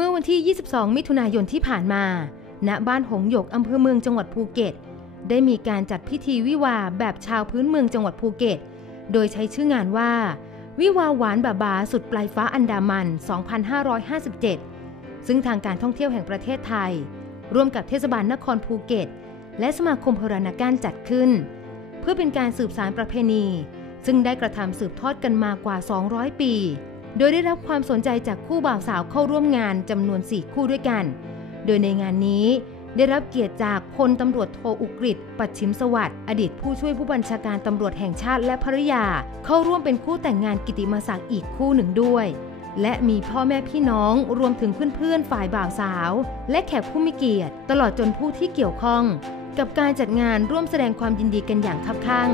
เมื่อวันที่ 22 มิถุนายนที่ผ่านมา ณ บ้านหงหยกอำเภอเมืองจังหวัดภูเก็ต ได้มีการจัดพิธีวิวาแบบชาวพื้นเมืองจังหวัดภูเก็ต โดยใช้ชื่องานว่า วิวาหวานบาบาสุดปลายฟ้าอันดามัน 2557 ซึ่งทางการท่องเที่ยวแห่งประเทศไทย ร่วมกับเทศบาลนครภูเก็ต และสมาคมพรานการจัดขึ้น เพื่อเป็นการสืบสารประเพณี ซึ่งได้กระทำสืบทอดกันมากว่า 200 ปี โดยได้รับความสนใจจากคู่บ่าวสาวเข้าร่วมงานจำนวน 4 คู่ด้วยกัน โดยในงานนี้ได้รับเกียรติจากพลตำรวจโทอุกฤษปัดชิมสวัสดิ์อดีตผู้ช่วยผู้บัญชาการตำรวจแห่งชาติและภริยา เข้าร่วมเป็นคู่แต่งงานกิติมศักดิ์อีกคู่หนึ่งด้วย และมีพ่อแม่พี่น้องรวมถึงเพื่อนๆ ฝ่ายบ่าวสาว และแขกผู้มีเกียรติ ตลอดจนผู้ที่เกี่ยวข้อง กับการจัดงานร่วมแสดงความยินดีกันอย่างคับคั่ง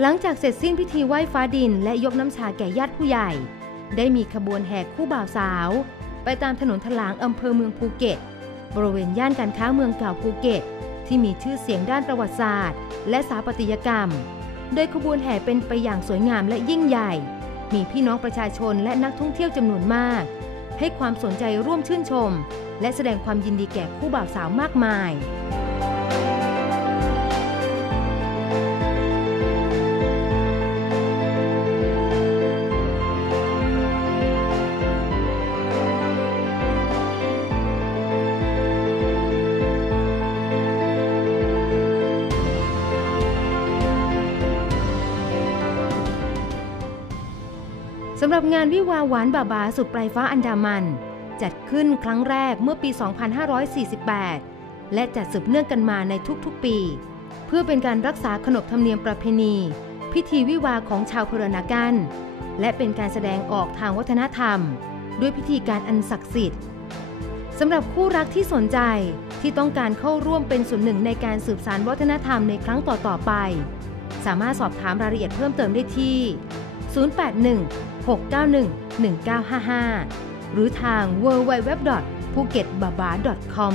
หลังจากเสร็จสิ้นพิธีไหว้ฟ้าดินและยกน้ำชาแก่ญาติผู้ใหญ่ ได้มีขบวนแห่คู่บ่าวสาว ไปตามถนนทลางอำเภอเมืองภูเก็ต บริเวณย่านการค้าเมืองเก่าภูเก็ต ที่มีชื่อเสียงด้านประวัติศาสตร์ และสถาปัตยกรรม โดยขบวนแห่เป็นไปอย่างสวยงามและยิ่งใหญ่ มีพี่น้องประชาชนและนักท่องเที่ยวจำนวนมาก ให้ความสนใจร่วมชื่นชม และแสดงความยินดีแก่คู่บ่าวสาวมากมาย สำหรับงานวิวาหวานบาบาสุดปลายฟ้าอันดามัน จัดขึ้นครั้งแรกเมื่อปี 2548 และจัดสืบเนื่องกันมาในทุกๆปี เพื่อเป็นการรักษาขนบธรรมเนียมประเพณี พิธีวิวาของชาวพรณกัน และเป็นการแสดงออกทางวัฒนธรรม ด้วยพิธีการอันศักดิ์สิทธิ์สำหรับคู่รักที่สนใจที่ต้องการเข้าร่วมเป็นส่วนหนึ่งในการสืบสานวัฒนธรรมในครั้งต่อๆไป สามารถสอบถามรายละเอียดเพิ่มเติมได้ที่ 081 691 1955 หรือทาง www.phuketbaba.com